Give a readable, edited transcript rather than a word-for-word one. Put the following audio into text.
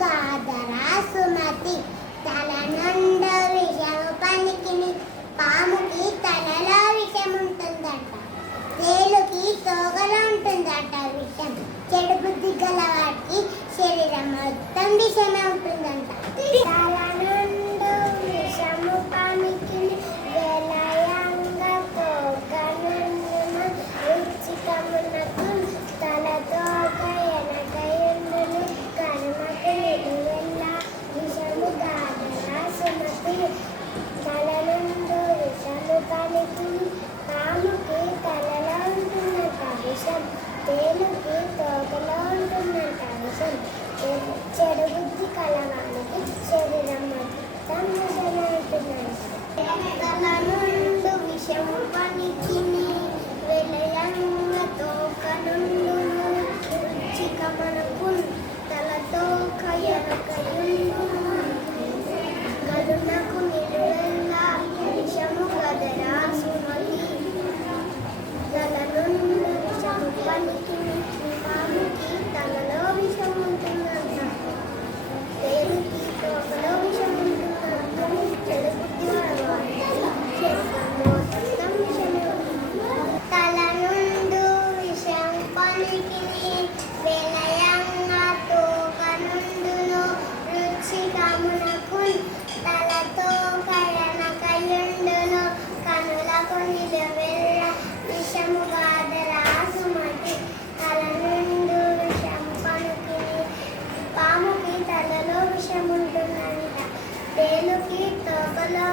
గాదరా సుమతి తల నుండు విషము పనికిని పాముకి తలలో విషం ఉంటుందట తేలుకి తోగలో ఉంటుందట విషం చెడు బుద్ధి గలవాడికి శరీరం మొత్తం విషమే ఉంటుందంట తల నుండు విషము పనికిని వెలయంగ తోక నుండును రుచికమునకు తలతో తలనుండు విషము పనికి పాముకి తలలో ఉంటున్నట విషం తేలుకి తోకలో ఉంటున్నట విషం చెడు బుద్ధి కలవానికి శరీరం మొత్తం విషమే ఉంటుందంట తలనుండు విషము పనికి వెలయంగ తోక నుండు రుచికమనకు తలతో కయనకయుండును గలునకు నిలువెల్ల విషము గదరా సుమతి తల నుండి విషము పనికి పాముకి తలలో విషం ఉంటుందంట తేలుకి తోకలో విషం ఉంటుందంట చెడు బుద్ధి మొత్తం విషమే తల నుండు విషం పనికి వెలయంగా తోక నుండును రుచికమునకు తలతో కయనకయుండును కనులకు నిలువెల్ల విషము గాదరా సుమతి తల నుండు విషము పనికిని పాముకి తలలో విషం ఉంటుందంట తేలుకి తోకలో